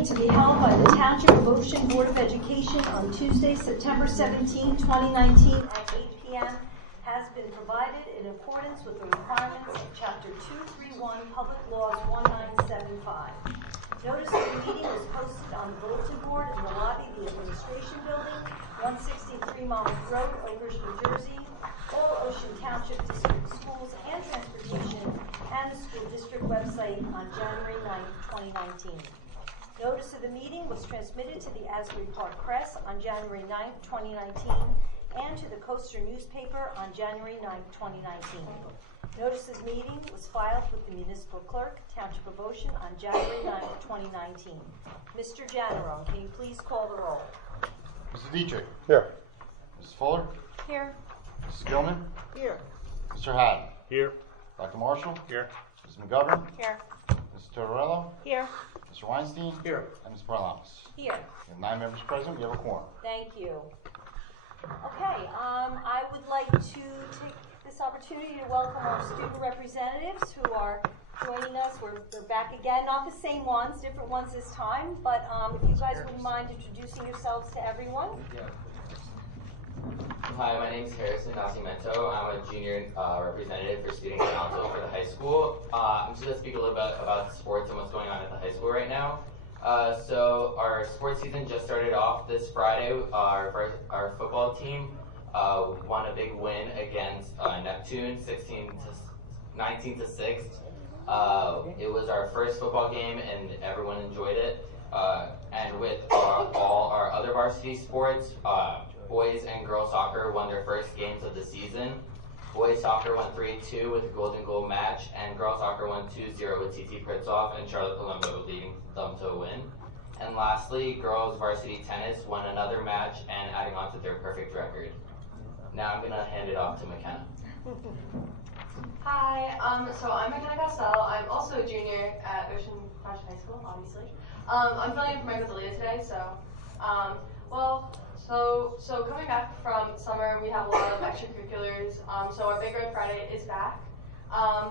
meeting to be held by the Township of Ocean Board of Education on Tuesday, September 17, 2019 at 8 p.m. has been provided in accordance with the requirements of Chapter 231, Public Laws 1975. Notice of the meeting was posted on the bulletin board in the lobby of the Administration Building, 163 Monmouth Road, Oakers, New Jersey. All Ocean Township District Schools and Transportation and the School District website on January 9, 2019. Notice of the meeting was transmitted to the Asbury Park Press on January 9, 2019, and to the Coaster newspaper on January 9, 2019. Notice of the meeting was filed with the Municipal Clerk, Township of Ocean, on January 9, 2019. Mr. Janarone, can you please call the roll? Mrs. Dietrich. Here. Mrs. Fuller. Here. Mrs. Gilman. Here. Mr. Haddon. Here. Dr. Marshall. Here. Ms. McGovern. Here. Mr. Tortorello. Here. Mr. Weinstein. Here. And Ms. Parlamas. Here. We have 9 members present. We have a quorum. Thank you. Okay, I would like to take this opportunity to welcome our student representatives who are joining us. We're back again, not the same ones, different ones this time, but if you guys wouldn't mind introducing yourselves to everyone. Yeah. Hi, my name is Harrison Nascimento. I'm a junior representative for Student Council for the high school. I'm just going to speak a little bit about sports and what's going on at the high school right now. So our sports season just started off this Friday. Our football team won a big win against Neptune, 19 to 6. It was our first football game and everyone enjoyed it. And with all our other varsity sports, boys and girls soccer won their first games of the season. Boys soccer won 3-2 with a golden goal match, and girls soccer won 2-0 with TT Pritzoff and Charlotte Colombo leading them to a win. And lastly, girls varsity tennis won another match and adding on to their perfect record. Now I'm going to hand it off to McKenna. Hi, so I'm McKenna Castell. I'm also a junior at Ocean Township High School, obviously. I'm filling in for Michael D'Elia today, so coming back from summer, we have a lot of extracurriculars. So our Big Red Friday is back,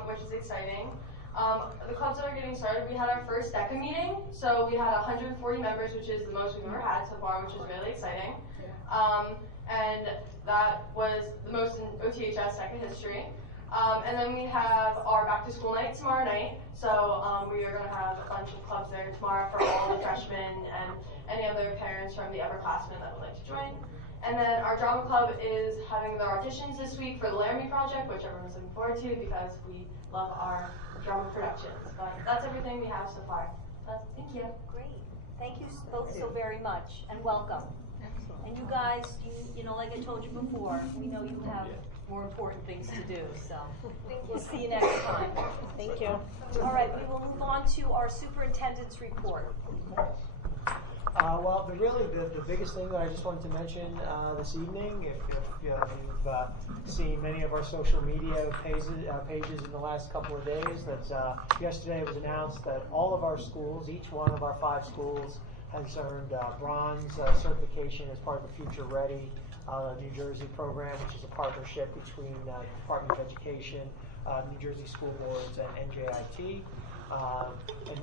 which is exciting. The clubs that are getting started, we had our first DECA meeting. So we had 140 members, which is the most we've ever had so far, which is really exciting. And that was the most in OTHS DECA history. And then we have our back to school night tomorrow night. So we are going to have a bunch of clubs there tomorrow for all the freshmen and any other parents from the upperclassmen that would like to join. And then our drama club is having their auditions this week for the Laramie Project, which everyone's looking forward to because we love our drama productions. But that's everything we have so far. Thank you. Great. Thank you both so very much, and welcome. And you guys, you know, like I told you before, we know you have more important things to do, so we'll see you next time. Thank you. All right, we will move on to our superintendent's report. Well, the biggest thing that I just wanted to mention this evening, if you've seen many of our social media pages in the last couple of days, that yesterday it was announced that all of our schools, each one of our 5 schools, has earned bronze certification as part of the Future Ready New Jersey program, which is a partnership between the Department of Education, New Jersey School Boards, and NJIT. And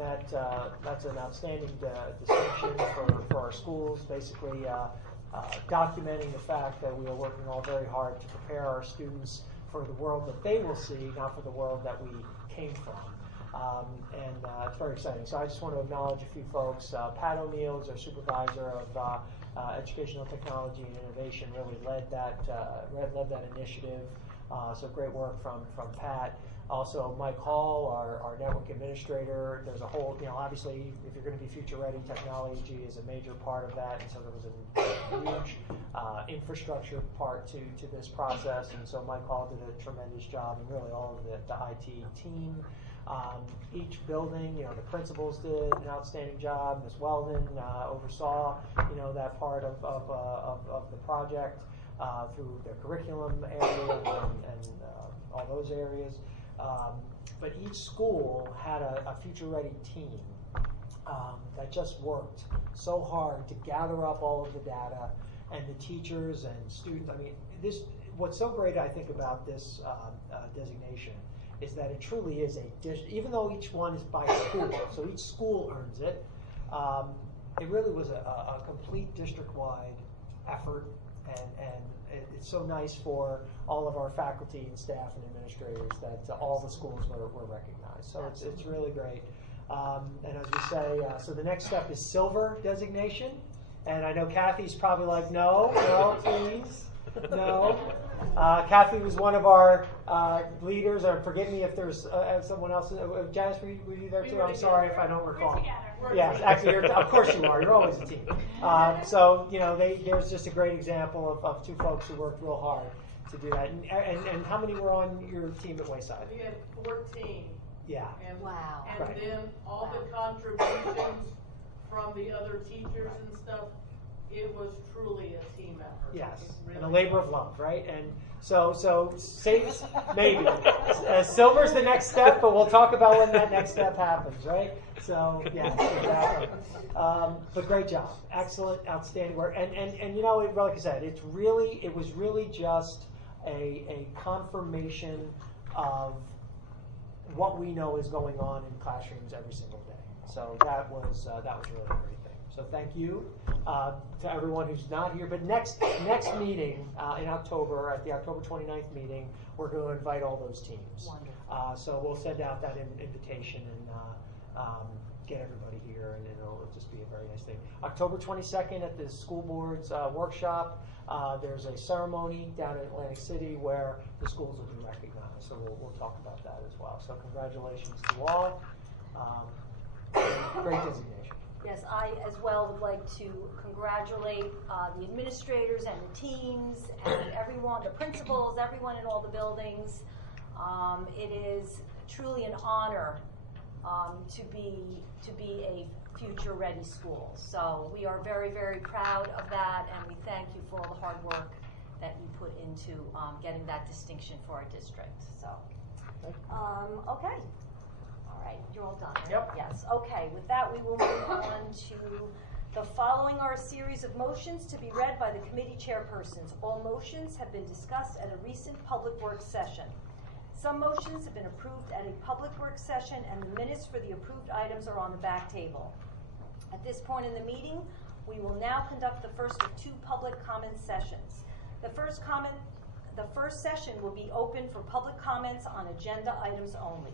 that's an outstanding distinction for our schools, basically documenting the fact that we are working all very hard to prepare our students for the world that they will see, not for the world that we came from. And it's very exciting. So I just want to acknowledge a few folks. Pat O'Neill is our supervisor of educational technology and innovation, really led that initiative. So great work from Pat. Also, Mike Hall, our network administrator. There's a whole, obviously, if you're going to be future ready, technology is a major part of that. And so there was a huge infrastructure part to this process. And so Mike Hall did a tremendous job, and really all of the IT team. Each building, the principals did an outstanding job. Ms. Weldon oversaw, that part of the project through their curriculum area and all those areas. But each school had a future-ready team that just worked so hard to gather up all of the data, and the teachers and students. I mean, what's so great, I think, about this designation is that it truly is even though each one is by school, so each school earns it, it really was a complete district-wide effort, and it's so nice for all of our faculty and staff and administrators that all the schools were recognized. So it's really great. And as we say, so the next step is silver designation. And I know Kathy's probably like, no, please, no. Kathy was one of our leaders. Or forgive me if there's someone else. Janice, were you there too? I'm sorry if I don't recall. Yes, actually, of course you are. You're always a team. So there's just a great example of two folks who worked real hard to do that. And how many were on your team at Wayside? We had 14. Yeah. And, Wow. And Right. then all the contributions from the other teachers and stuff, it was truly a team effort. Yes, It and a really labor of love, right? And so maybe silver's the next step, but we'll talk about when that next step happens, right? So yeah, exactly. But great job, excellent, outstanding work, and like I said, it was really just a confirmation of what we know is going on in classrooms every single day. So that was really a great thing. So thank you to everyone who's not here. But next meeting in October, at the October 29th meeting, we're going to invite all those teams. Wonderful. So we'll send out that invitation and get everybody here, and it'll just be a very nice thing. October 22nd at the school board's workshop, there's a ceremony down in Atlantic City where the schools will be recognized. So we'll talk about that as well. So congratulations to all. Great designation. Yes, I as well would like to congratulate the administrators and the teams and everyone, the principals, everyone in all the buildings. It is truly an honor to be a future-ready school. So we are very, very proud of that, and we thank you for all the hard work that you put into getting that distinction for our district. So, okay. All right, you're all done, right? Yep. Yes, okay. With that, we will move on to the following are a series of motions to be read by the committee chairpersons. All motions have been discussed at a recent public works session. Some motions have been approved at a public works session, and the minutes for the approved items are on the back table. At this point in the meeting, we will now conduct the first of two public comment sessions. The first session will be open for public comments on agenda items only.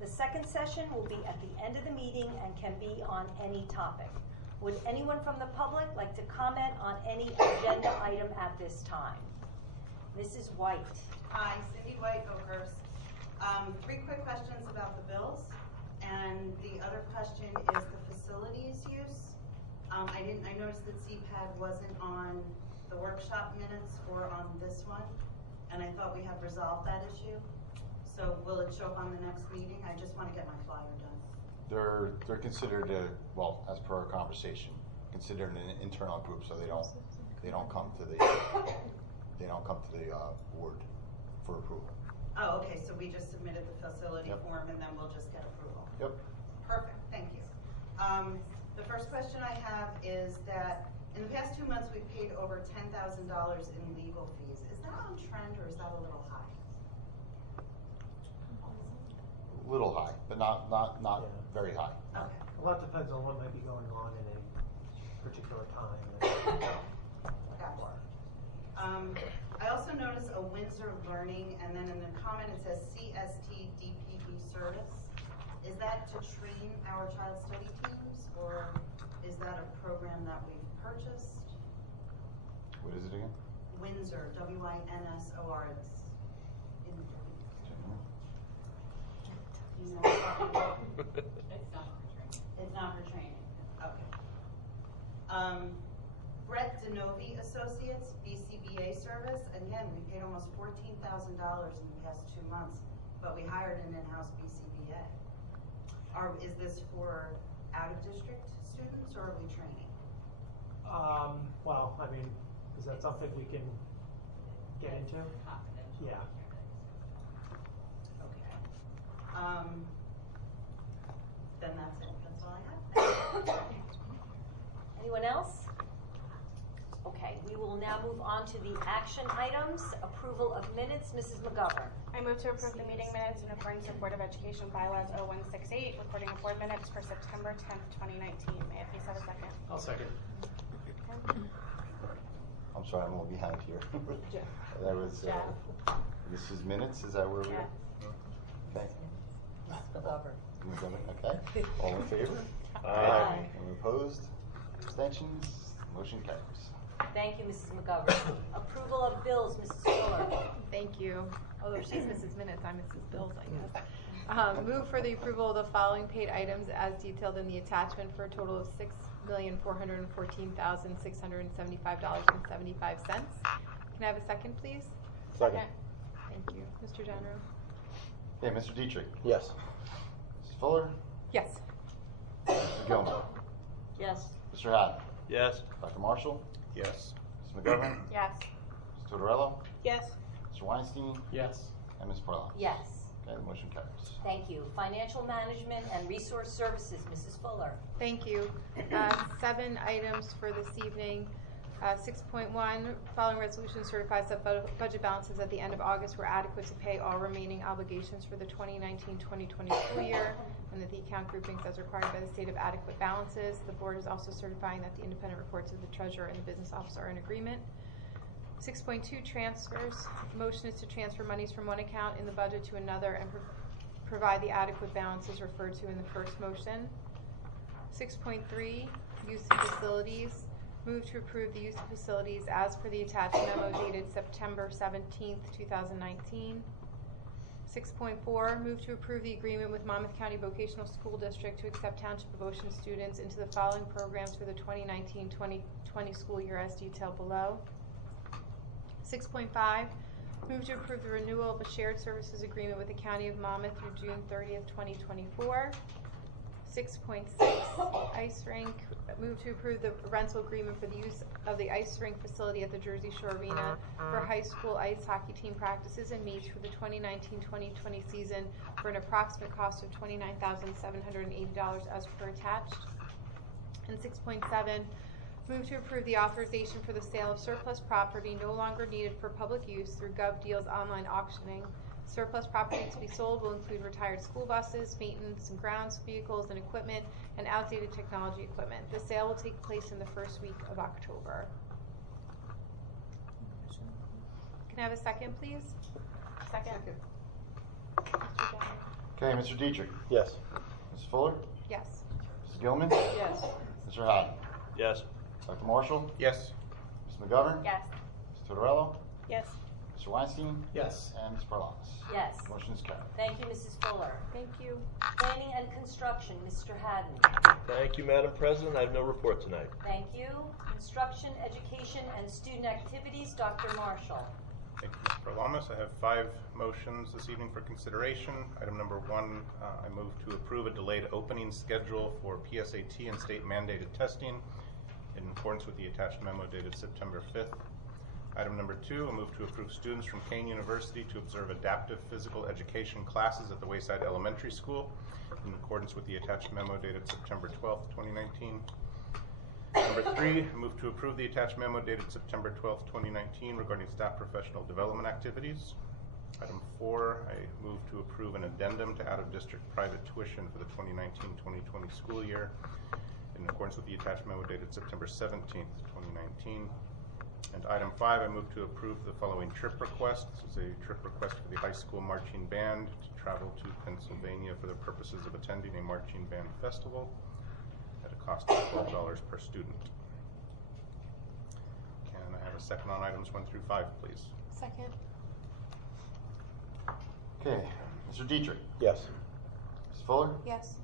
The second session will be at the end of the meeting and can be on any topic. Would anyone from the public like to comment on any agenda item at this time? Mrs. White. Hi, Cindy White, Oakhurst. 3 quick questions about the bills, and the other question is the facilities use. I noticed that CPAD wasn't on the workshop minutes or on this one, and I thought we had resolved that issue. So will it show up on the next meeting? I just want to get my flyer done. They're considered as per our conversation, considered an internal group, so they don't come to the board for approval. Oh, okay, so we just submitted the facility Yep. form and then we'll just get approval. Yep. Perfect, thank you. The first question I have is that in the past 2 months, we've paid over $10,000 in legal fees. Is that on trend or is that a little high? A little high, but not very high. Okay. A lot depends on what might be going on in a particular time. Gotcha. I also noticed a Windsor Learning, and then in the comment it says CST DPB service. Is that to train our child study teams, or is that a program that we've purchased? What is it again? Windsor, W-I-N-S-O-R. You know what I'm talking about? It's not for training. Okay. Brett Denovi Associates, BCBA service. Again, we paid almost $14,000 in the past 2 months, but we hired an in-house BCBA. Is this for out-of-district students, or are we training? Well, I mean, is that something we can get into? Yeah. Okay. Then that's it. That's all I have. Anyone else? Okay, we will now move on to the action items. Approval of minutes, Mrs. McGovern. I move to approve the meeting minutes in accordance with Board of Education bylaws 0168, recording of board minutes for September 10th, 2019. May I please have a second? I'll second. I'm sorry, I'm a little behind here. Jeff. That was, this is minutes, is that where we're? Yeah. Okay. McGovern. Okay, all in favor? Aye. Anyone opposed? Abstentions? Motion carries. Thank you, Mrs. McGovern. Approval of bills, Mrs. Fuller. Thank you. Although she's Mrs. Minutes, I'm Mrs. Bills, I guess. Move for the approval of the following paid items as detailed in the attachment for a total of $6,414,675.75. Can I have a second, please? Second. Thank you. Mr. General? Okay, Mr. Dietrich. Yes. Mrs. Fuller. Yes. Mr. Gilman. Yes. Mr. Haddon. Yes. Dr. Marshall. Yes. Ms. McGovern. Yes. Mr. Tortorello. Yes. Mr. Weinstein. Yes. And Ms. Porlans. Yes. Okay, the motion carries. Thank you. Financial management and resource services, Mrs. Fuller. Thank you. 7 items for this evening. 6.1, following resolution certifies that budget balances at the end of August were adequate to pay all remaining obligations for the 2019-2020 school year, and that the account groupings as required by the state have adequate balances. The board is also certifying that the independent reports of the treasurer and the business office are in agreement. 6.2, transfers. Motion is to transfer monies from one account in the budget to another and provide the adequate balances referred to in the first motion. 6.3, use of facilities. Move to approve the use of facilities as per the attached memo dated September 17th, 2019. 6.4, move to approve the agreement with Monmouth County Vocational School District to accept Township of Ocean students into the following programs for the 2019-2020 school year as detailed below. 6.5, move to approve the renewal of a shared services agreement with the County of Monmouth through June 30th, 2024. 6.6, ice rink. Move to approve the rental agreement for the use of the ice rink facility at the Jersey Shore Arena for high school ice hockey team practices and meets for the 2019-2020 season for an approximate cost of $29,780 as per attached. And 6.7, move to approve the authorization for the sale of surplus property no longer needed for public use through GovDeals online auctioning. Surplus property to be sold will include retired school buses, maintenance and grounds vehicles and equipment, and outdated technology equipment. The sale will take place in the first week of October. Can I have a second, please? Second. Mr. General? Okay, Mr. Dietrich. Yes. Mrs. Fuller. Yes. Mrs. Gilman. Yes. Mr. Haddon. Yes. Dr. Marshall. Yes. Ms. McGovern. Yes. Mr. Tortorello. Yes. Mr. Weinstein. Yes. And Ms. Porlans. Yes. Motion is carried. Thank you, Mrs. Fuller. Thank you. Planning and construction, Mr. Haddon. Thank you, Madam President. I have no report tonight. Thank you. Construction, education, and student activities, Dr. Marshall. Thank you, Ms. Perlamis. I have 5 motions this evening for consideration. Item number 1, I move to approve a delayed opening schedule for PSAT and state mandated testing in accordance with the attached memo dated September 5th. Item number 2, I move to approve students from Kane University to observe adaptive physical education classes at the Wayside Elementary School in accordance with the attached memo dated September 12th, 2019. Number 3, I move to approve the attached memo dated September 12th, 2019 regarding staff professional development activities. Item 4, I move to approve an addendum to out-of-district private tuition for the 2019-2020 school year in accordance with the attached memo dated September 17th, 2019. And item 5, I move to approve the following trip request. This is a trip request for the high school marching band to travel to Pennsylvania for the purposes of attending a marching band festival at a cost of $12 per student. Can I have a second on items 1 through 5, please? Second. Okay, Mr. Dietrich. Yes. Ms. Fuller. Yes.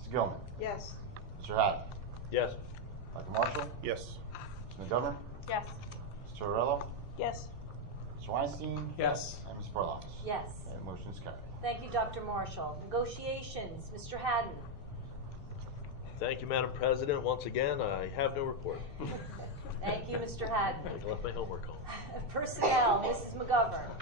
Mrs. Gilman. Yes. Mr. Haddon. Yes. Dr. Marshall. Yes. Ms. McGovern. Yes. Mr. Tortorello. Yes. Mr. Weinstein. Yes. And Ms. Porlans. Yes. And motion is carried. Thank you, Dr. Marshall. Negotiations, Mr. Haddon. Thank you, Madam President. Once again, I have no report. Thank you, Mr. Haddon. I left my homework home. Personnel, Mrs. McGovern.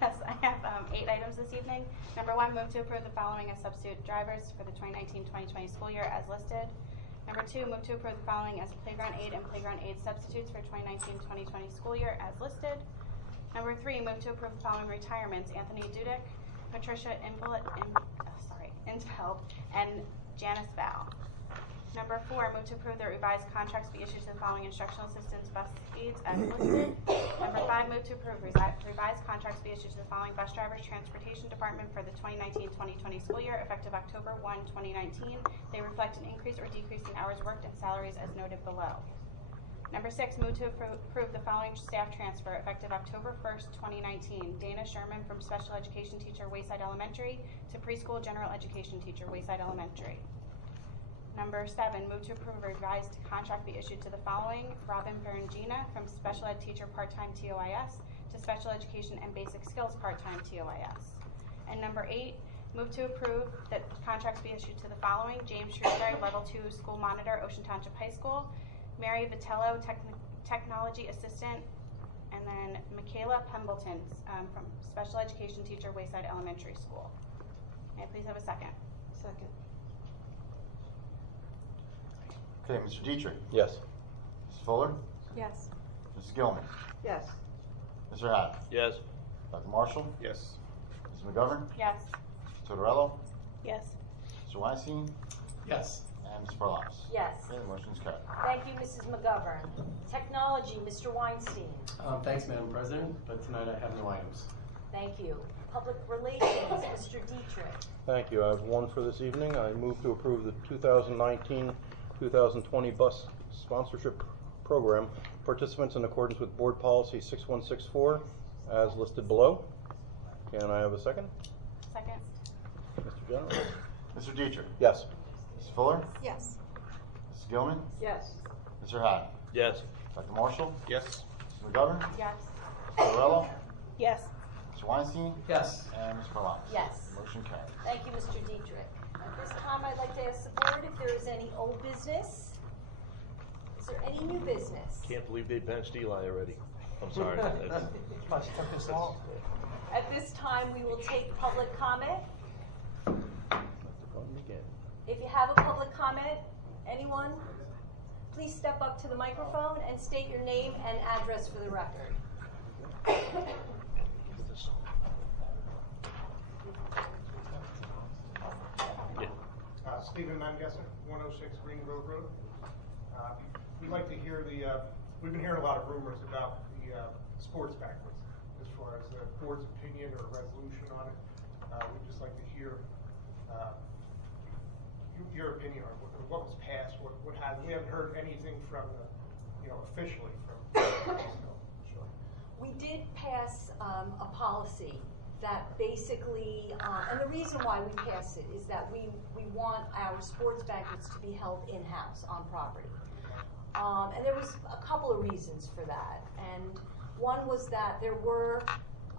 Yes, I have 8 items this evening. Number 1, move to approve the following as substitute drivers for the 2019-2020 school year as listed. Number 2, move to approve the following as playground aid and playground aid substitutes for 2019-2020 school year as listed. Number 3, move to approve the following retirements: Anthony Dudek, Patricia Infeldt, and Janice Val. Number 4, move to approve the revised contracts be issued to the following instructional assistants, bus aides as listed. Number 5, move to approve revised contracts be issued to the following bus drivers, transportation department for the 2019-2020 school year, effective October 1, 2019. They reflect an increase or decrease in hours worked and salaries as noted below. Number 6, move to approve the following staff transfer, effective October 1st, 2019. Dana Sherman from special education teacher, Wayside Elementary, to preschool general education teacher, Wayside Elementary. Number 7, move to approve a revised contract be issued to the following: Robin Ferrangina from special ed teacher part-time TOIS to special education and basic skills part-time TOIS. And number 8, move to approve that contracts be issued to the following: James Shrewsbury, level 2 school monitor, Ocean Township High School; Mary Vitello, technology assistant; and then Michaela Pembleton from special education teacher, Wayside Elementary School. May I please have a second? Second. Okay, Mr. Dietrich. Yes. Mrs. Fuller. Yes. Mrs. Gilman. Yes. Mr. Haddon. Yes. Dr. Marshall. Yes. Mrs. McGovern. Yes. Tortorello. Yes. Mr. Weinstein. Yes. And Ms. Parlonis. Yes. Okay, the motion's carried. Thank you, Mrs. McGovern. Technology, Mr. Weinstein. Thanks, Madam President, but tonight I have no items. Thank you. Public Relations, Mr. Dietrich. Thank you. I have one for this evening. I move to approve the 2019-2020 bus sponsorship program participants in accordance with Board Policy 6164 as listed below. Can I have a second? Second. Mr. General? Mr. Dietrich. Yes. Mrs. Fuller. Yes. Mrs. Gilman. Yes. Mr. Haddon. Yes. Dr. Marshall. Yes. Mrs. McGovern. Yes. Tortorello. Yes. Mr. Weinstein. Yes. And Ms. Parlonis. Yes. Motion carried. Thank you, Mr. Dietrich. At this time, I'd like to ask the board if there is any old business. Is there any new business? Can't believe they benched Eli already. I'm sorry. Must have took this long. At this time, we will take public comment. If you have a public comment, anyone, please step up to the microphone and state your name and address for the record. Stephen Mangesser, 106 Green Grove Road. We'd like to hear we've been hearing a lot of rumors about the sports banquets as far as the board's opinion or resolution on it. We'd just like to hear your opinion on what was passed, what hasn't. We haven't heard anything from officially from. We did pass a policy that basically, and the reason why we passed it is that we want our sports banquets to be held in-house on property. And there was a couple of reasons for that. And one was that there were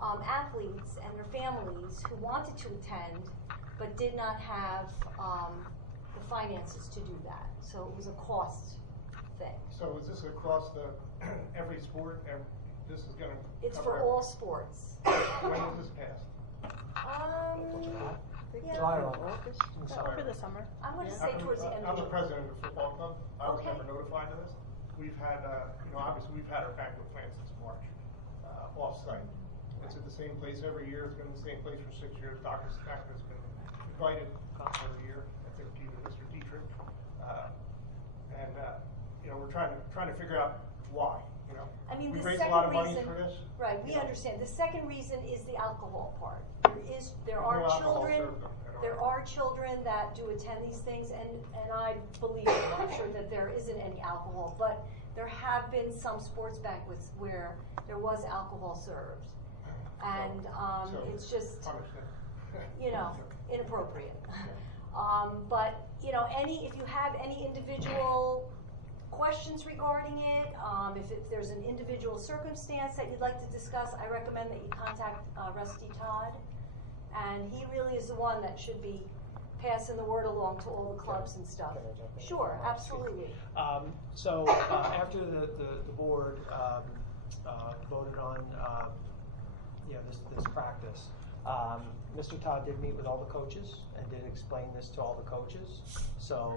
athletes and their families who wanted to attend but did not have the finances to do that. So it was a cost thing. So is this across every sport? This is going to. It's for all sports. When was this passed? July or August? Over the summer. I'm going to say towards the end I'm of the president of the football club. I was Okay. never notified of this. We've had, obviously we've had our banquet planned since March, off-site. It's at the same place every year. It's been in the same place for 6 years. Dr. Stackman has been invited every year. I think even Mr. Dietrich. We're trying to figure out why. I mean, we the raised second a lot of money reason, for this. right? We understand. The second reason is the alcohol part. There No are alcohol children. served at all. There are children that do attend these things, and I believe, I'm sure that there isn't any alcohol, but there have been some sports banquets where there was alcohol served, and So, it's just punishment. inappropriate. But if you have any individual questions regarding it, if there's an individual circumstance that you'd like to discuss, I recommend that you contact Rusty Todd, and he really is the one that should be passing the word along to all the clubs and stuff. Sure, absolutely. So after the board voted on this practice, Mr. Todd did meet with all the coaches and did explain this to all the coaches. So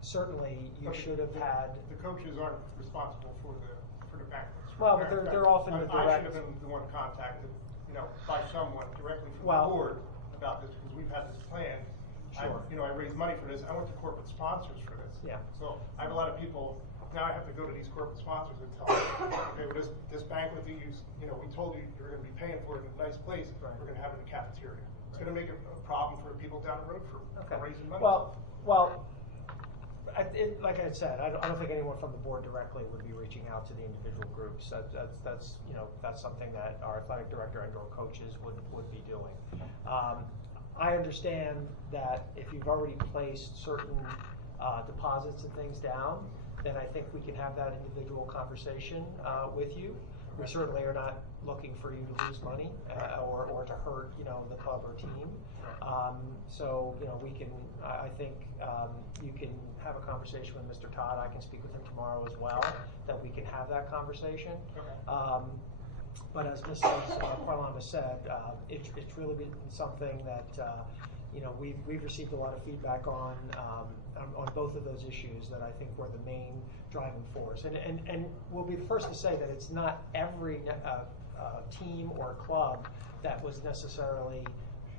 certainly you should have had. The coaches aren't responsible for the banquets. Well, but they're often the I should direct. have been the one contacted, by someone directly from Well- the board about this, because we've had this plan. Sure. I raised money for this, I went to corporate sponsors for this. Yeah. So I have a lot of people, now I have to go to these corporate sponsors and tell them, okay, well, this banquet that we told you you're gonna be paying for it in a nice place, Right. we're gonna have it in the cafeteria. It's gonna make a problem for people down the road for raising money. Well, like I said, I don't think anyone from the board directly would be reaching out to the individual groups. That's something that our athletic director and/or coaches would be doing. I understand that if you've already placed certain deposits and things down, then I think we can have that individual conversation with you. We certainly are not looking for you to lose money or to hurt, the club or team. So, we can, I think you can have a conversation with Mr. Todd. I can speak with him tomorrow as well, that we can have that conversation. Okay. But as Mrs. Parlama said, it's really been something that, we've received a lot of feedback on both of those issues that I think were the main driving force. And we'll be the first to say that it's not every team or club that was necessarily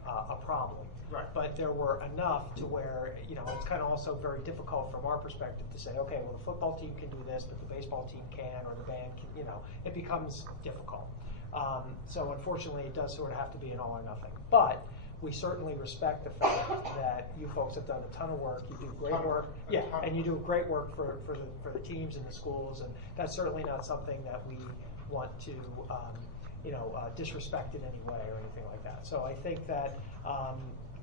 a problem. Right. But there were enough to where, it's kind of also very difficult from our perspective to say, okay, well, the football team can do this, but the baseball team can, or the band can, it becomes difficult. So unfortunately, it does sort of have to be an all or nothing. But we certainly respect the fact that you folks have done a ton of work. You do great work. Yeah, and you do great work for the teams and the schools, and that's certainly not something that we want to disrespect in any way or anything like that. So I think that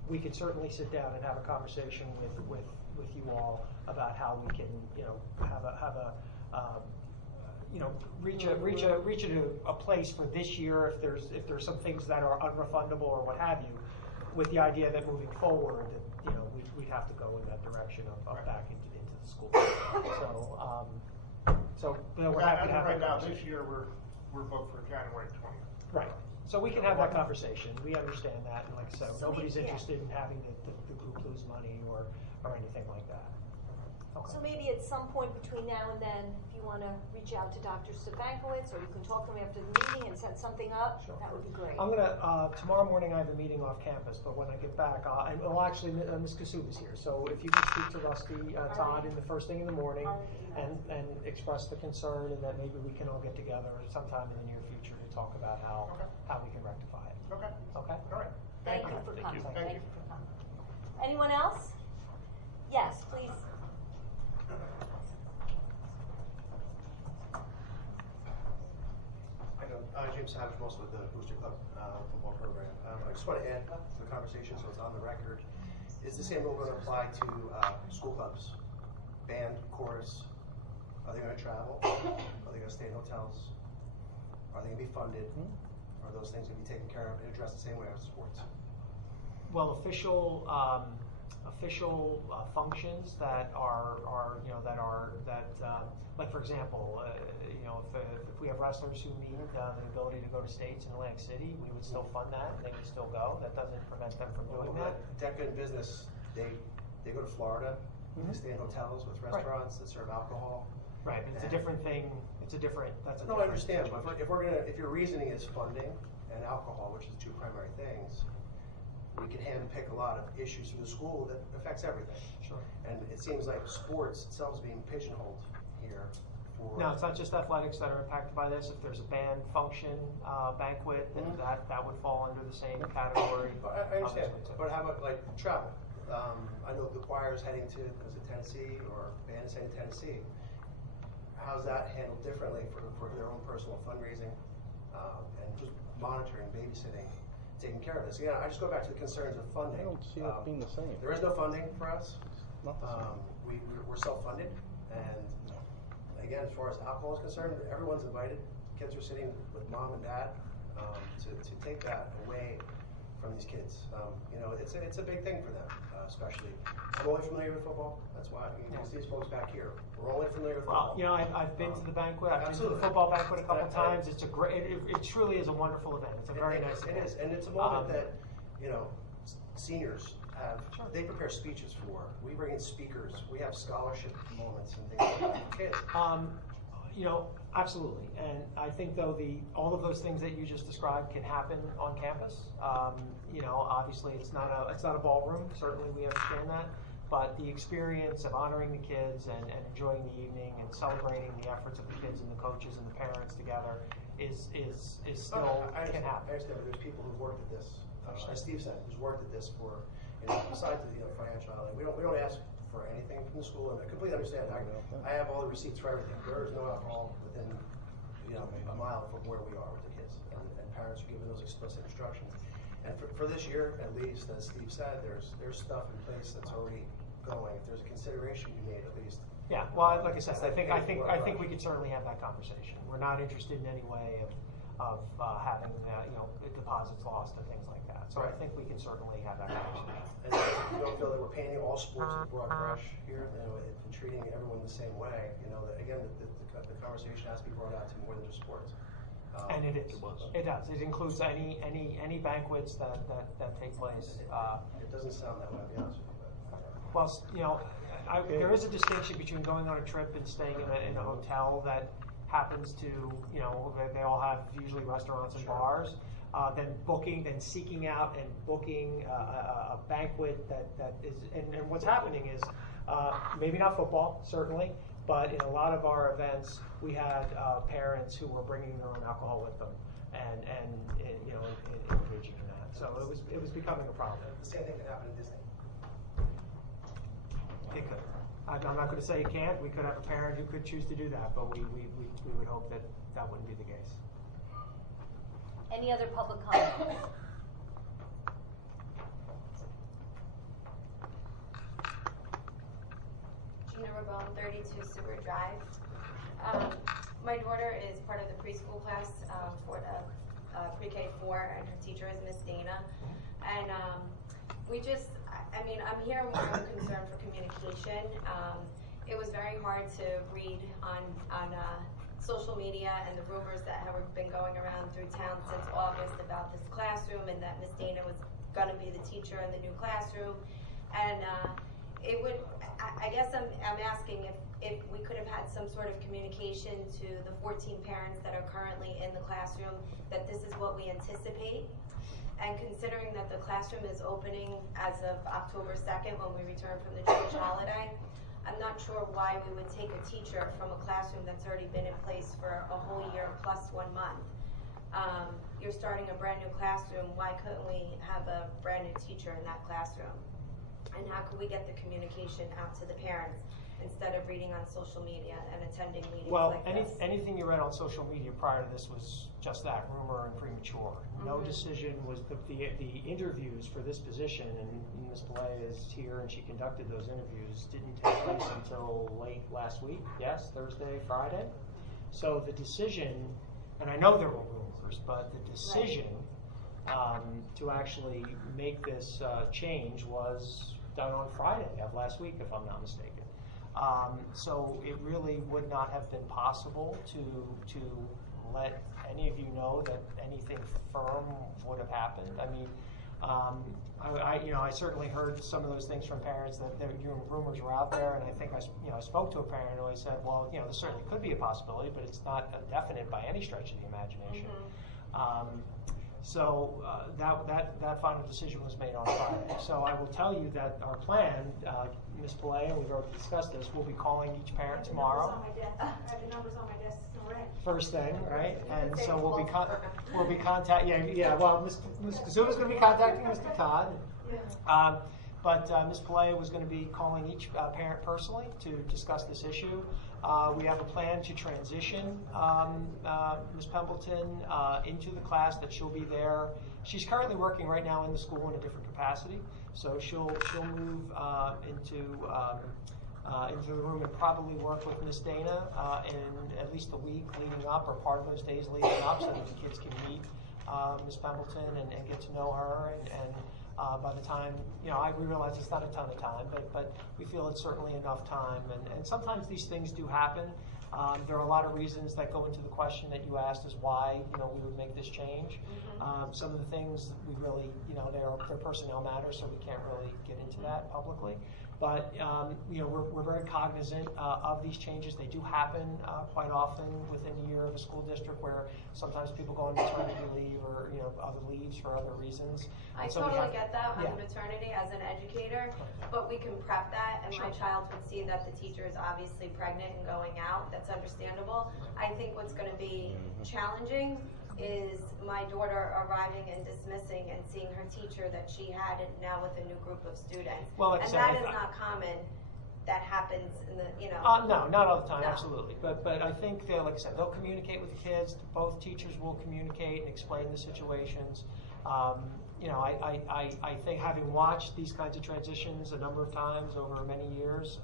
we could certainly sit down and have a conversation with you all about how we can reach a place for this year if there's some things that are unrefundable or what have you, with the idea that moving forward that we'd have to go in that direction of back into the school. So we're happy to have right that now, conversation. this year, we're booked for January 20th. Right. So we can have that conversation. We understand that, and like I said, So nobody's maybe, interested in having the group lose money or anything like that. Okay. So maybe at some point between now and then, if you want to reach out to Dr. Stabankowitz, or you can talk to him after the meeting and set something up, Sure. that would be great. I'm gonna tomorrow morning. I have a meeting off campus, but when I get back, actually, Ms. Kasuba's here. So if you can speak to Rusty Todd in the first thing in the morning and express the concern, and that maybe we can all get together sometime in the near future to talk about how we can rectify it. Okay. Okay. All right. Thank you for coming. Thank you. For coming. Anyone else? Yes, please. James Savage, most with the Booster Club football program. I just want to add to the conversation so it's on the record. Is the same rule going to apply to school clubs? Band, chorus? Are they going to travel? Are they going to stay in hotels? Are they going to be funded? Are those things going to be taken care of and addressed the same way as sports? Well, official functions that are like, for example, if we have wrestlers who need the ability to go to states in Atlantic City, we would still fund that, and they would still go. That doesn't prevent them from doing that. DECA and business, they go to Florida, they stay in hotels with restaurants that serve alcohol. Right, but it's a different thing. That's a No, different I understand, but situation. if your reasoning is funding and alcohol, which are the two primary things, we can handpick a lot of issues from the school that affects everything. Sure. And it seems like sports itself is being pigeonholed here. No, it's not just athletics that are impacted by this. If there's a band function, banquet, then that would fall under the same category. I understand, but how about like travel? I know the choir is heading to, Tennessee, or band is heading to Tennessee. How's that handled differently for their own personal fundraising and just monitoring, babysitting, taking care of this? Again, I just go back to the concerns of funding. I don't see it being the same. There is no funding for us. It's not the same. We're self-funded, and again, as far as alcohol is concerned, everyone's invited. Kids are sitting with mom and dad to take that away from these kids. It's a big thing for them, especially. I'm only familiar with football. That's why you can see these folks back here. We're only familiar with football. Well, I've been to the banquet. I've been to the football banquet a couple times. It's a great. It truly is a wonderful event. It's a very nice event. It is, and it's a moment that seniors have, they prepare speeches for. We bring in speakers. We have scholarship moments and things like that for kids. You know, absolutely. And I think though all of those things that you just described can happen on campus. You know, obviously it's not a ballroom. Certainly we understand that. But the experience of honoring the kids and enjoying the evening and celebrating the efforts of the kids and the coaches and the parents together is still can happen. I understand, but there's people who've worked at this, as Steve said, who's worked at this for, you know, besides the financial outlay. We don't ask for anything from the school, and I completely understand. I have all the receipts for everything. There is no alcohol within, you know, a mile from where we are with the kids, and parents are given those explicit instructions. And for this year, at least, as Steve said, there's stuff in place that's already going. If there's a consideration you made, at least. Yeah. Well, like I said, I think we could certainly have that conversation. We're not interested in any way of having you know, deposits lost and things like that. So I think we can certainly have that conversation. And you don't feel that we're painting all sports with broad brush here, you know, and treating everyone the same way. You know, that again, the conversation has to be brought out to more than just sports. And it is. It does. It includes any banquets that take place. It doesn't sound that way, I'll be honest with you. Well, you know, there is a distinction between going on a trip and staying in a hotel that happens to, you know, they all have usually restaurants and bars. Then seeking out and booking a banquet that is, and what's happening is maybe not football, certainly. But in a lot of our events, we had parents who were bringing their own alcohol with them, and you know, engaging in that. So it was becoming a problem. The same thing could happen at Disney. It could. I'm not going to say it can't. We could have a parent who could choose to do that, but we would hope that wouldn't be the case. Any other public comments? Gina Rabone, 32 Seward Drive. My daughter is part of the preschool class for the pre-K4, and her teacher is Miss Dana. And I'm here more concerned for communication. It was very hard to read on social media and the rumors that have been going around through town since August about this classroom, and that Miss Dana was going to be the teacher in the new classroom. And I guess I'm asking if we could have had some sort of communication to the 14 parents that are currently in the classroom that this is what we anticipate. And considering that the classroom is opening as of October 2nd when we return from the Jewish holiday, I'm not sure why we would take a teacher from a classroom that's already been in place for a whole year plus 1 month. You're starting a brand new classroom. Why couldn't we have a brand new teacher in that classroom? And how could we get the communication out to the parents instead of reading on social media and attending meetings like this? Anything you read on social media prior to this was just that, rumor and premature. No decision was the interviews for this position, and Ms. Blay is here and she conducted those interviews, didn't take place until late last week. Yes, Thursday, Friday. So the decision, and I know there were rumors, but the decision to actually make this change was done on Friday of last week, if I'm not mistaken. So it really would not have been possible to let any of you know that anything firm would have happened. I mean, I certainly heard some of those things from parents that rumors were out there, and I think I spoke to a parent who I said, well, there certainly could be a possibility, but it's not definite by any stretch of the imagination. So that final decision was made on Friday. So I will tell you that our plan, Ms. Pillay, and we've already discussed this, we'll be calling each parent tomorrow. I have the numbers on my desk already. First thing, right? And so we'll be contacting. Yeah. Well, Ms. Kazuma's going to be contacting Mr. Todd. But Ms. Pillay was going to be calling each parent personally to discuss this issue. We have a plan to transition Ms. Pembleton into the class that she'll be there. She's currently working right now in the school in a different capacity, so she'll move into the room and probably work with Ms. Dana in at least the week leading up, or part of those days leading up, so that the kids can meet Ms. Pembleton and get to know her and By the time, we realize it's not a ton of time, but we feel it's certainly enough time. And sometimes these things do happen. There are a lot of reasons that go into the question that you asked, is why we would make this change. Some of the things we really, they're personnel matters, so we can't really get into that publicly. But we're very cognizant of these changes. They do happen quite often within a year of a school district, where sometimes people go on maternity leave or other leaves for other reasons. I So totally get that on maternity as an educator, but we can prep that, and my child would see that the teacher is obviously pregnant and going out. That's understandable. I think what's going to be challenging is my daughter arriving and dismissing and seeing her teacher that she had now with a new group of students. Well, like and I said, that is not common. That happens in the, No, not all the time, No. absolutely. But I think, like I said, they'll communicate with the kids. Both teachers will communicate and explain the situations. I think, having watched these kinds of transitions a number of times over many years,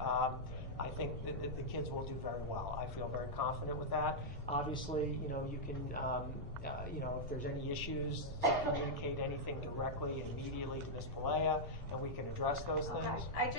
I think that the kids will do very well. I feel very confident with that. Obviously, you can, if there's any issues, communicate anything directly and immediately to Ms. Palea, and we can address those things. I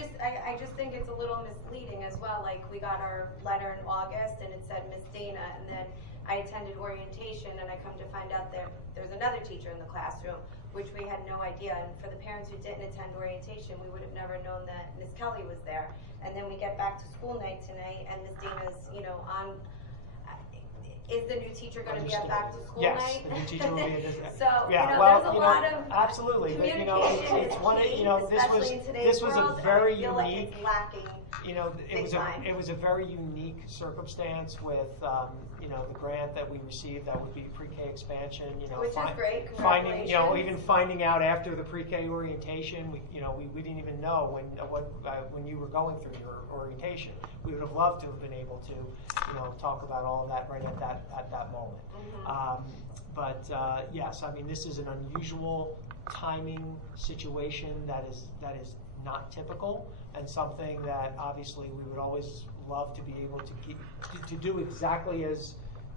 just think it's a little misleading as well. Like, we got our letter in August and it said Miss Dana, and then I attended orientation and I come to find out that there's another teacher in the classroom, which we had no idea. And for the parents who didn't attend orientation, we would have never known that Miss Kelly was there. And then we get back to school night tonight, and Miss Dana's, on. Is the new teacher going to be at back to school yes, night? the new teacher will be at So yeah, there's a lot of absolutely. But, communication it's one. especially in today's this was world, a very and I feel unique. like it's lacking. It was a very unique circumstance with the grant that we received that would be pre-K expansion. Which is great. Finding even finding out after the pre-K orientation, we didn't even know when you were going through your orientation. We would have loved to have been able to talk about all of that right at that moment. But yes, I mean, this is an unusual timing situation that is not typical, and something that obviously we would always love to be able to do exactly as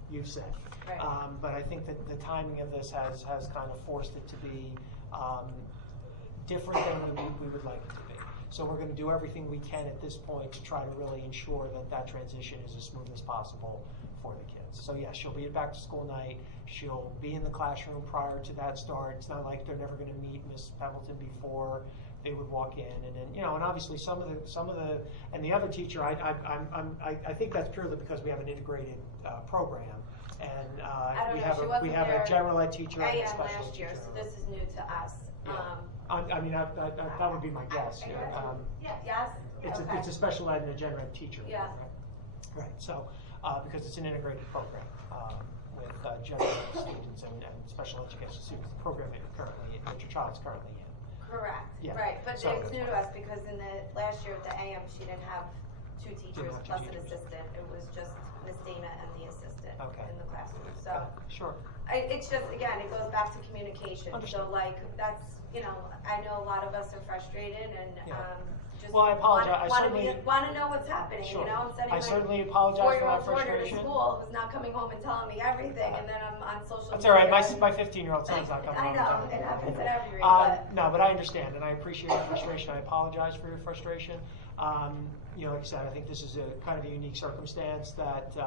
you've said. Right. But I think that the timing of this has kind of forced it to be different than we would like it to be. So we're going to do everything we can at this point to try to really ensure that transition is as smooth as possible for the kids. So yes, she'll be at back to school night. She'll be in the classroom prior to that start. It's not like they're never going to meet Miss Pendleton before they would walk in, and then and obviously some of the and the other teacher, I think that's purely because we have an integrated program, and we have a general ed teacher and a special last year, teacher. so this is new to us. I mean, that would be my guess. Yes. It's a special ed and a general ed teacher. Yeah. Right. So because it's an integrated program with general ed students and special education students, the program that your child's currently in. Correct. Yeah. Right, but So it's new to us because in the last year at the AM, she didn't have two teachers plus an assistant. It was just Miss Dana and the assistant in the classroom. So sure. It's just, again, it goes back to communication. So like that's, I know a lot of us are frustrated and just well, I apologize. want to know what's happening. Sure. I'm sending I my certainly apologize for that 4-year-old daughter to frustration. school who's not coming home and telling me everything, and then I'm on social That's media. all right. My 15-year-old son's not coming I home. know, it happens at every rate. No, but I understand, and I appreciate your frustration. I apologize for your frustration. Like I said, I think this is a kind of a unique circumstance that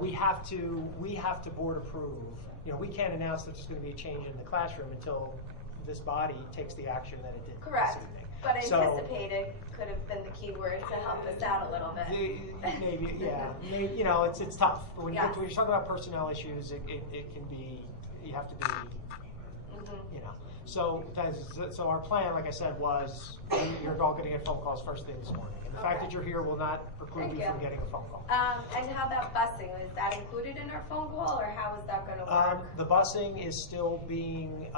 we have to board approve. We can't announce that there's going to be a change in the classroom until this body takes the action that it did Correct. this evening. But anticipated could have been the key word to help us out a little bit. Maybe, yeah. Maybe, it's tough. When you're talking about personnel issues, it can be, you have to be, So our plan, like I said, was you're all going to get phone calls first thing this morning. And the fact that you're here will not preclude you from getting a phone call. And how that busing, is that included in our phone call, or how is that going to work? The busing is still being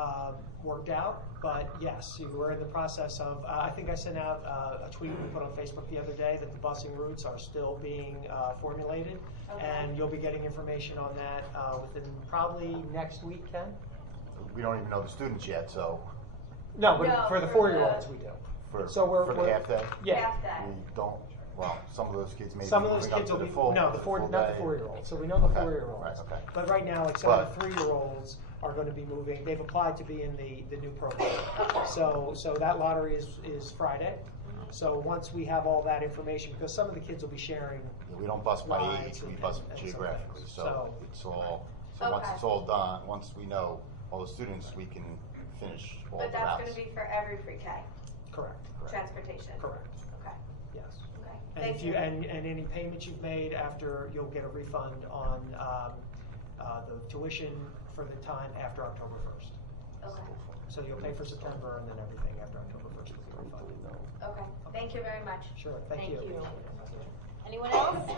worked out, but yes, we're in the process of, I think I sent out a tweet we put on Facebook the other day that the busing routes are still being formulated, and you'll be getting information on that within probably next week, Ken? We don't even know the students yet, so. No, but for the 4-year-olds we do. For the half day? Yeah. Half day. We don't. Well, some of those kids may Some be of those moving up kids to will the be, full, no, the not full the day. 4-year-olds. So we know the Okay, 4-year-olds. right, okay. But right now, like some of the 3-year-olds are going to be moving. They've applied to be in the new program. So that lottery is Friday. So once we have all that information, because some of the kids will be sharing. Yeah, we don't bus by rides age, we and- bus and some geographically, things. so it's all, so once Okay. it's all done, once we know all the students, we can finish all the But that's routes. gonna be for every pre-K Correct. transportation? Correct. Okay, Yes. okay. And Thank if you. and any payments you've made after, you'll get a refund on the tuition for the time after October 1st. Okay, So you'll pay for September and then everything after October 1st will be refunded. okay. Thank you very much. Sure, thank you. Anyone else?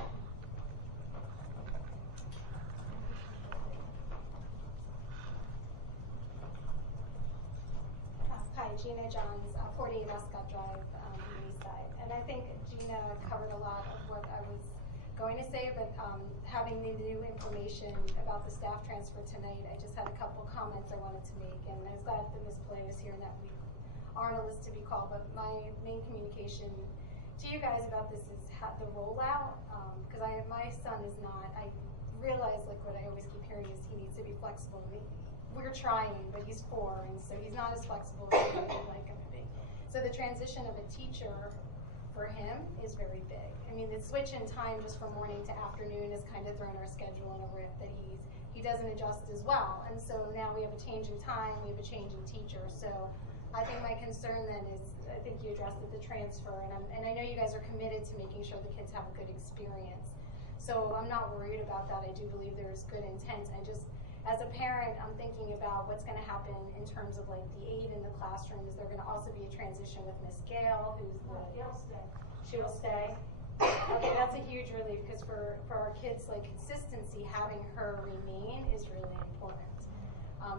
Hi, Gina Johns, 48 Ascot Drive, Eastside. And I think Gina covered a lot of what I was going to say, but having the new information about the staff transfer tonight, I just had a couple comments I wanted to make. And I was glad that Ms. Play was here and that we are on a list to be called. But my main communication to you guys about this is the rollout. Because my son is not, I realize like what I always keep hearing is he needs to be flexible. We're trying, but he's 4, and so he's not as flexible as we would like him to be. So the transition of a teacher for him is very big. I mean, the switch in time just from morning to afternoon has kind of thrown our schedule in a rip that he doesn't adjust as well. And so now we have a change in time, we have a change in teacher. So I think my concern then is, I think you addressed it, the transfer, and I know you guys are committed to making sure the kids have a good experience. So I'm not worried about that. I do believe there is good intent. I just, as a parent, I'm thinking about what's going to happen in terms of like the aid in the classroom. Is there going to also be a transition with Miss Gale, who's the... She'll stay. She will stay? Okay, that's a huge relief, because for our kids, like, consistency, having her remain is really important.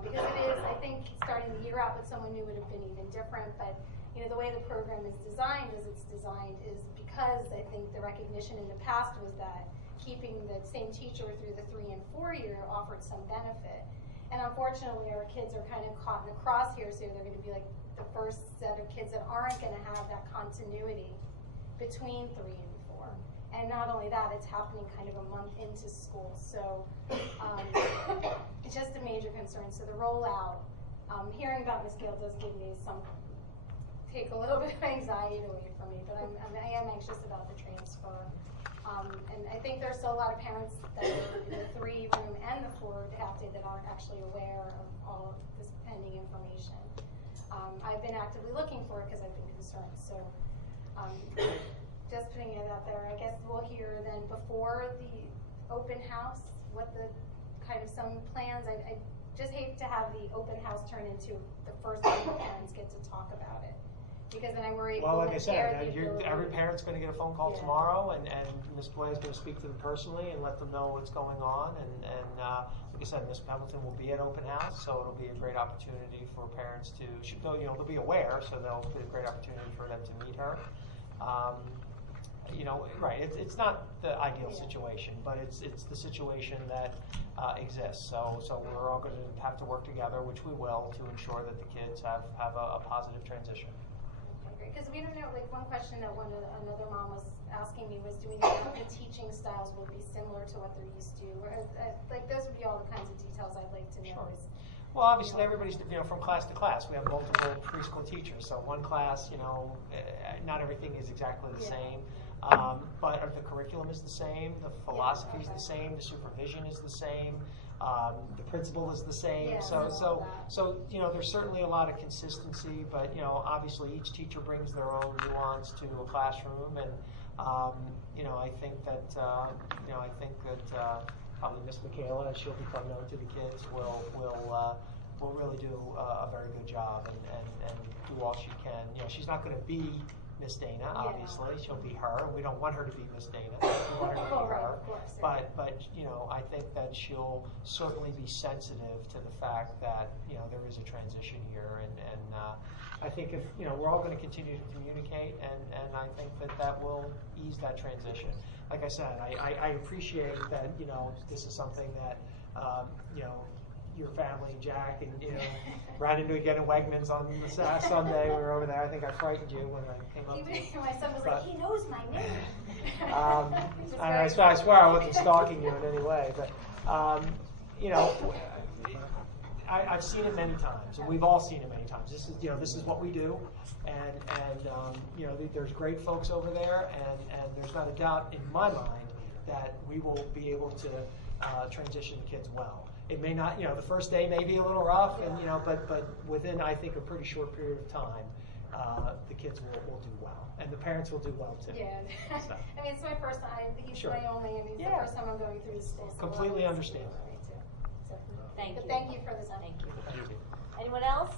Because it is, I think, starting the year out with someone new would have been even different, but, you know, the way the program is designed as it's designed is because I think the recognition in the past was that keeping the same teacher through the 3 and 4 year offered some benefit. And unfortunately, our kids are kind of caught in the crosshairs here. They're going to be like the first set of kids that aren't going to have that continuity between 3 and 4. And not only that, it's happening kind of a month into school. So it's just a major concern. So the rollout, hearing about Ms. Gale does give me take a little bit of anxiety away from me, but I am anxious about the transfer. And I think there's still a lot of parents that are in the 3-room and the 4 half day that aren't actually aware of all of this pending information. I've been actively looking for it because I've been concerned. So just putting it out there, I guess we'll hear then before the open house what the kind of some plans. I just hate to have the open house turn into the first time the parents get to talk about it. Because then I worry. Well, like I said, every parent's going to get a phone call tomorrow, and Ms. Play is going to speak to them personally and let them know what's going on. And like I said, Ms. Pendleton will be at open house, so it'll be a great opportunity for parents to, they'll be aware, so they'll be a great opportunity for them to meet her. Right? It's not the ideal situation, but it's the situation that exists. So we're all going to have to work together, which we will, to ensure that the kids have a positive transition. Because we don't know, like one question that another mom was asking me was, do we know if the teaching styles will be similar to what they're used to? Or, like those would be all the kinds of details I'd like to know. Sure. Well, obviously everybody's, from class to class. We have multiple preschool teachers. So one class, not everything is exactly the same. But the curriculum is the same, the philosophy is the same, the supervision is the same, the principal is the same. So there's certainly a lot of consistency, but obviously each teacher brings their own nuance to a classroom, and I think that probably Miss Michaela, as she'll become known to the kids, will really do a very good job and do all she can. She's not going to be Miss Dana, obviously. She'll be her. We don't want her to be Miss Dana. We want her to be her. But I think that she'll certainly be sensitive to the fact that there is a transition here, and I think if we're all going to continue to communicate, and I think that will ease that transition. Like I said, I appreciate that this is something that your family, Jack, and ran into again in Wegmans on the Sunday. We were over there. I think I frightened you when I came up to you. My son was like, he knows my name. I swear I wasn't stalking you in any way, but you know, I've seen it many times, and we've all seen it many times. This is what we do, and you know, there's great folks over there, and there's not a doubt in my mind that we will be able to transition the kids well. It may not, you know, the first day may be a little rough, and you know, but within, I think, a pretty short period of time, the kids will do well, and the parents will do well too. Yeah, So. I mean, it's my first time, he's Sure. my only, and it's the first time I'm going through the school. So Completely understand. Thank But you. thank you for the time. Thank you. Anyone else?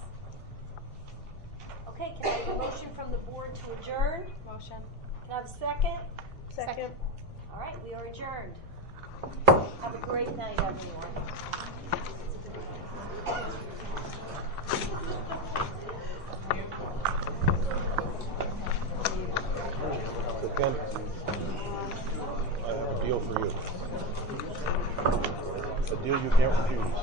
Okay, can I have a motion from the board to adjourn? Motion. Can I have a second? Second. All right, we are adjourned. Have a great night, everyone. So Ken, I have a deal for you. A deal you can't refuse.